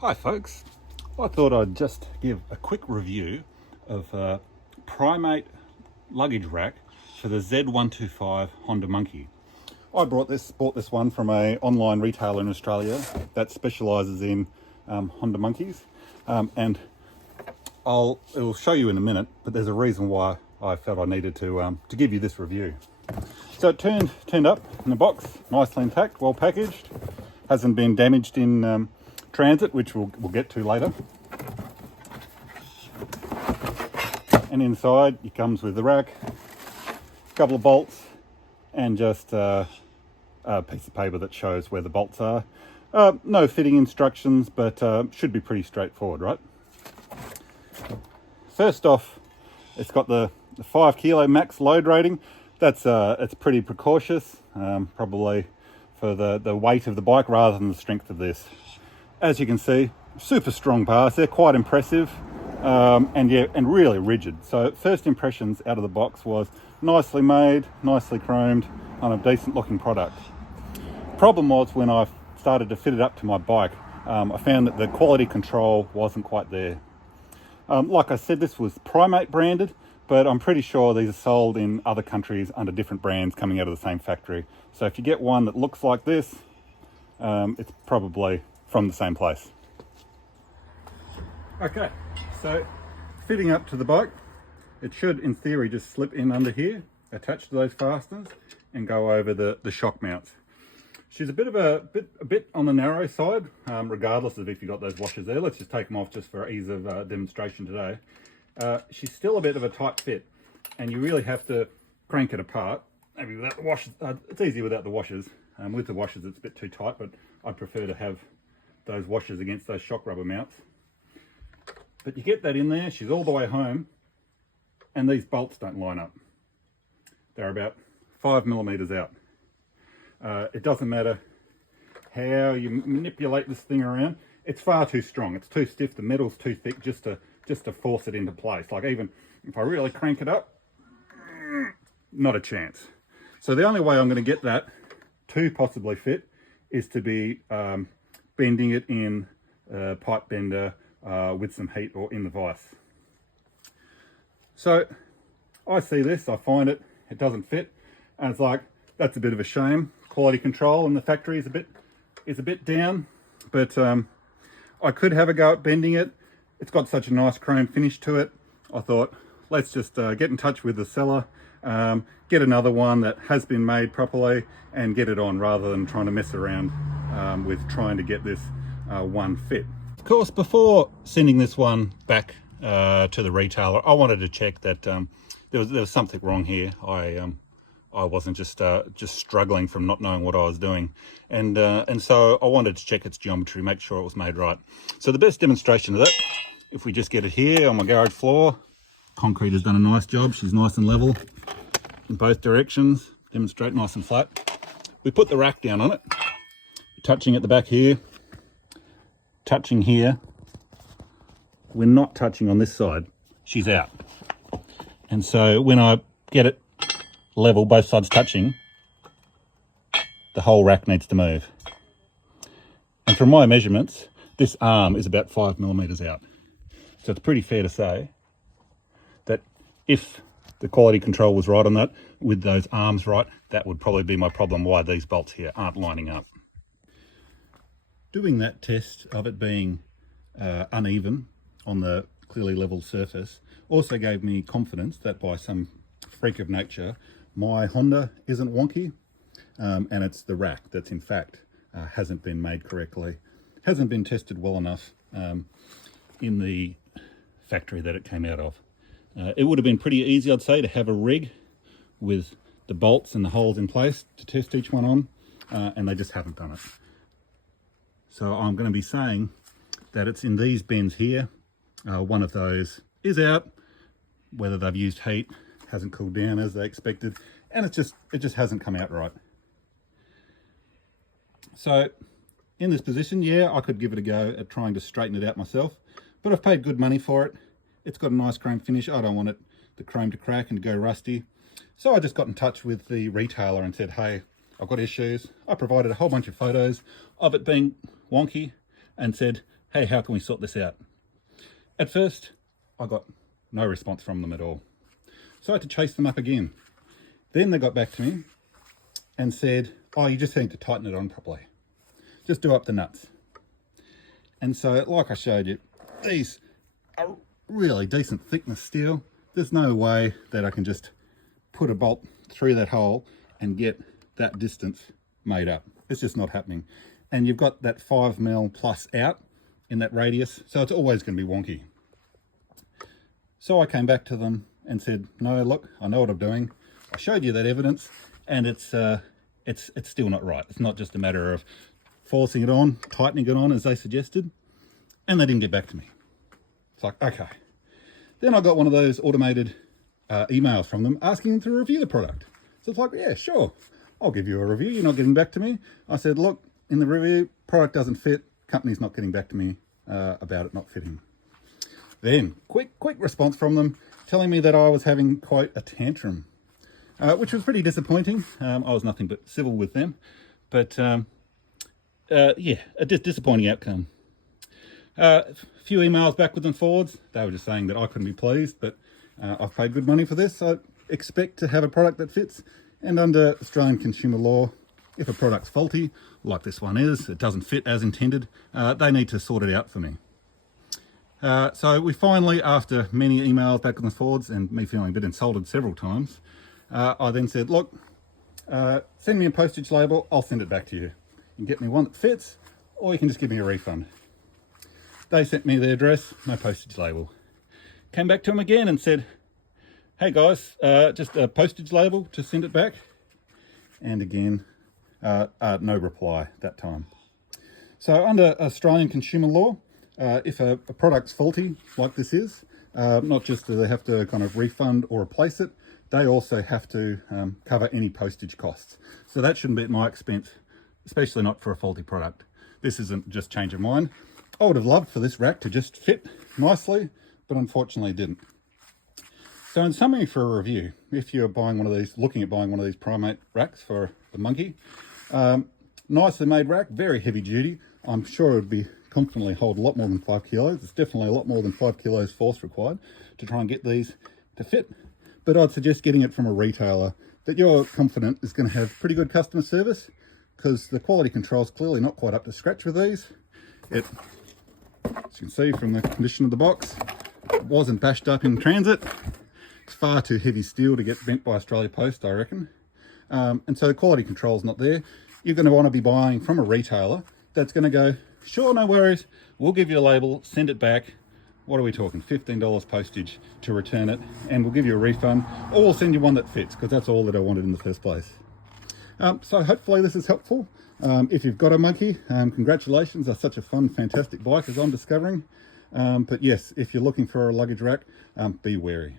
Hi folks, I thought I'd just give a quick review of Primate Luggage Rack for the Z125 Honda Monkey. I bought this one from an online retailer in Australia that specialises in Honda Monkeys, and it'll show you in a minute, but there's a reason why I felt I needed to give you this review. So it turned up in the box, nicely intact, well packaged, hasn't been damaged in transit, which we'll get to later. And inside it comes with the rack, a couple of bolts, and just a piece of paper that shows where the bolts are. No fitting instructions, but should be pretty straightforward, right? First off, it's got the 5 kilo max load rating. It's pretty precautious, probably for the weight of the bike rather than the strength of this. As you can see, super strong bars. They're quite impressive, and really rigid. So first impressions out of the box was nicely made, nicely chromed, on a decent looking product. Problem was when I started to fit it up to my bike, I found that the quality control wasn't quite there. Like I said, this was Primate branded, but I'm pretty sure these are sold in other countries under different brands coming out of the same factory. So if you get one that looks like this, it's probably from the same place. Okay, so fitting up to the bike, it should in theory just slip in under here, attach to those fasteners, and go over the shock mounts. She's a bit on the narrow side, regardless of if you got those washers there. Let's just take them off just for ease of demonstration today. She's still a bit of a tight fit, and you really have to crank it apart. Maybe without the washers, it's easier without the washers. With the washers it's a bit too tight, but I'd prefer to have those washers against those shock rubber mounts. But you get that in there, she's all the way home, and these bolts don't line up. They're about 5 millimeters out. It doesn't matter how you manipulate this thing around, it's far too strong, it's too stiff, the metal's too thick just to force it into place. Like even if I really crank it up, not a chance. So the only way I'm going to get that to possibly fit is to be bending it in a pipe bender with some heat or in the vise. So I see this, I find it doesn't fit, and it's like, that's a bit of a shame. Quality control in the factory is a bit down, but I could have a go at bending it. It's got such a nice chrome finish to it. I thought, let's just get in touch with the seller, get another one that has been made properly, and get it on rather than trying to mess around with trying to get this one fit. Of course, before sending this one back to the retailer, I wanted to check that there was something wrong here. I wasn't just struggling from not knowing what I was doing, and so I wanted to check its geometry, make sure it was made right. So the best demonstration of that, if we just get it here on my garage floor, concrete has done a nice job. She's nice and level in both directions, demonstrate nice and flat. We put the rack down on it, touching at the back here, touching here. We're not touching on this side, she's out. And so when I get it level, both sides touching, the whole rack needs to move. And from my measurements, this arm is about 5 millimeters out. So it's pretty fair to say that if the quality control was right on that, with those arms right, that would probably be my problem, why these bolts here aren't lining up. Doing that test of it being uneven on the clearly level surface also gave me confidence that by some freak of nature, my Honda isn't wonky, and it's the rack that's in fact hasn't been made correctly, hasn't been tested well enough in the factory that it came out of. It would have been pretty easy, I'd say, to have a rig with the bolts and the holes in place to test each one on, and they just haven't done it. So I'm going to be saying that it's in these bends here. One of those is out, whether they've used heat, hasn't cooled down as they expected, and it just hasn't come out right. So in this position, yeah, I could give it a go at trying to straighten it out myself, but I've paid good money for it. It's got a nice chrome finish. I don't want the chrome to crack and go rusty. So I just got in touch with the retailer and said, hey, I've got issues. I provided a whole bunch of photos of it being wonky and said, hey, how can we sort this out? At first, I got no response from them at all. So I had to chase them up again. Then they got back to me and said, oh, you just need to tighten it on properly. Just do up the nuts. And so, like I showed you, these are really decent thickness steel. There's no way that I can just put a bolt through that hole and get that distance made up. It's just not happening. And you've got that 5mm plus out in that radius, so it's always going to be wonky. So I came back to them and said, no, look, I know what I'm doing. I showed you that evidence, and it's still not right. It's not just a matter of forcing it on, tightening it on as they suggested, and they didn't get back to me. It's like, okay. Then I got one of those automated emails from them asking them to review the product. So it's like, yeah, sure, I'll give you a review. You're not getting back to me. I said, look, in the review, product doesn't fit. Company's not getting back to me about it not fitting. Then, quick response from them, telling me that I was having quite a tantrum, which was pretty disappointing. I was nothing but civil with them, but yeah, a disappointing outcome. A few emails backwards and forwards. They were just saying that I couldn't be pleased, but I've paid good money for this, so I expect to have a product that fits. And under Australian consumer law, if a product's faulty, like this one is, it doesn't fit as intended, they need to sort it out for me. So we finally, after many emails backwards and forwards and me feeling a bit insulted several times, I then said, look, send me a postage label, I'll send it back to you. You can get me one that fits, or you can just give me a refund. They sent me the address, no postage label. Came back to them again and said, hey guys, just a postage label to send it back. And again, no reply that time. So under Australian consumer law, if a product's faulty, like this is, not just do they have to kind of refund or replace it, they also have to cover any postage costs. So that shouldn't be at my expense, especially not for a faulty product. This isn't just change of mind. I would have loved for this rack to just fit nicely, but unfortunately it didn't. So in summary for a review, if you're buying one of these, looking at buying one of these Primate racks for the Monkey, nicely made rack, very heavy duty. I'm sure it would be confidently hold a lot more than 5 kilos. It's definitely a lot more than 5 kilos force required to try and get these to fit. But I'd suggest getting it from a retailer that you're confident is going to have pretty good customer service, because the quality control is clearly not quite up to scratch with these. As you can see from the condition of the box, it wasn't bashed up in transit. It's far too heavy steel to get bent by Australia Post, I reckon. And so the quality control is not there. You're going to want to be buying from a retailer that's going to go, sure, no worries, we'll give you a label, send it back. What are we talking? $15 postage to return it, and we'll give you a refund, or we'll send you one that fits, because that's all that I wanted in the first place. So hopefully this is helpful. If you've got a Monkey, congratulations. That's such a fun, fantastic bike as I'm discovering. But yes, if you're looking for a luggage rack, be wary.